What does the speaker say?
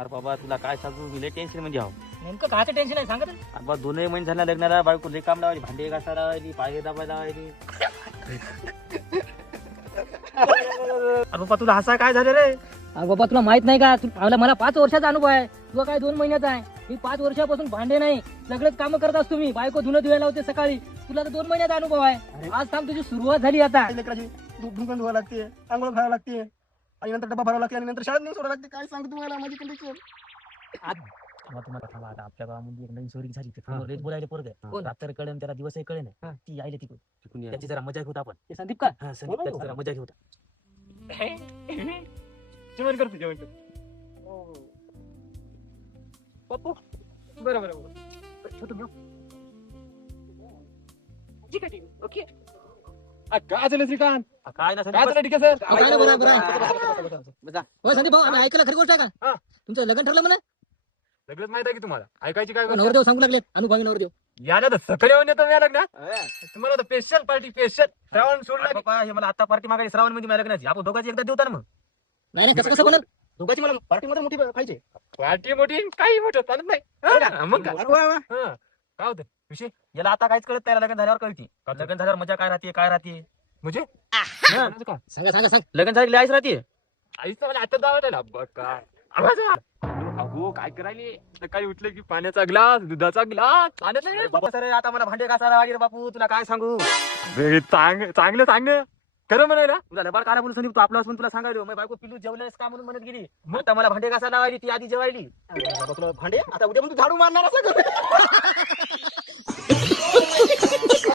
अरे बाबा तुला काय सांगू मी लय टेन्शन म्हणजे आहो. नेमकं कायचं टेन्शन आहे सांगत अरे बा 2 महिने झाला लग्नाला बायको लय काम लावायची भांडे घासा लावायची पाय दाबायला लावायची. अरे बाबा तुला हसा काय झालं रे? अरे बाबा तुला माहित नाही का मला 5 वर्षाचा अनुभव आहे. तुला काय 2 महिन्याचा आहे. मी 5 वर्षापासून भांडे नाही सगळेच काम करत असतो मी. बायको धुणं धुवायला होते सकाळी. तुला तर 2 महिन्याचा अनुभव आहे. आज थांब तुझी सुरुवात झाली आता. लेकराची दूध ढुंकून धुवा लागते, आंघोळ घालावं लागते आणि नंतर डबा भरावा लागते आणि नंतर शाळेत नेऊन सोडावं लागते. काय सांगतो तुम्हाला माझी कंडिशन. थांबा आता आपल्या गावामध्ये एक नवीन चोरी झाली ते फोनवर लयच बोलायला पोरग रात्र कळेन त्याला दिवसही कळेन ती आईले तिकडून त्याची जरा मजा घेऊ आपण. ते संदीप का हा संदीप त्याची जरा मजा घेऊ. जेवण करतो जेवण करतो. पप्पू बरं बरं बरं छोटू घेऊ. ठीक आहे ओके. काय झालं श्रीकांत? काय ना काय झालं? ठीक आहे सर. काय नाही, बरं. होय संदीप भाऊ आम्ही ऐकलं खरी गोष्ट आहे का? तुमचं लग्न ठरलं म्हणा. सगळंच माहित आहे की तुम्हाला. ऐकायची काय नवरदेव सांगू लागले अनुभवी नवरदेव. याला तर सकाळी येऊन येतो या लग्नात. तुम्हाला तर स्पेशल पार्टी स्पेशल श्रावण सोडला. बाबा हे मला आता पार्टी मागायची श्रावण मध्ये मला लग्नाची आपण दोघांची एकदा देऊ ना मग. नाही कसं कसं बनल. दोघांची मला पार्टी मध्ये मोठी पाहिजे. पार्टी मोठी काही मोठं चालत नाही. मग काय होतं विषय? याला आता काहीच कळत नाही लग्न झाल्यावर कळती लग्न झाल्यावर मजा काय राहते म्हणजे सांगा सांगा सांग. लग्न झाली आईच राहते. आईचं मला आता दावत आहे काय आवाज अहो काय करायले सकाळी उठले की पाण्याचा ग्लास दुधाचा ग्लास पाण्यात नाही. बाबा सर आता मला भांडे घासायला लागले रे बापू तुला काय सांगू. चांगलं चांगलं खरं म्हणायला. तुला लबाड काढा म्हणून संदीप तू आपला पण तुला सांगायलो मग बायको पिलू जेवलेस का म्हणून म्हणत गेली. आता मला भांडे घासायला लावायली ती आधी जेवायली. भांडे आता उद्या पण तू झाडू मारणार असं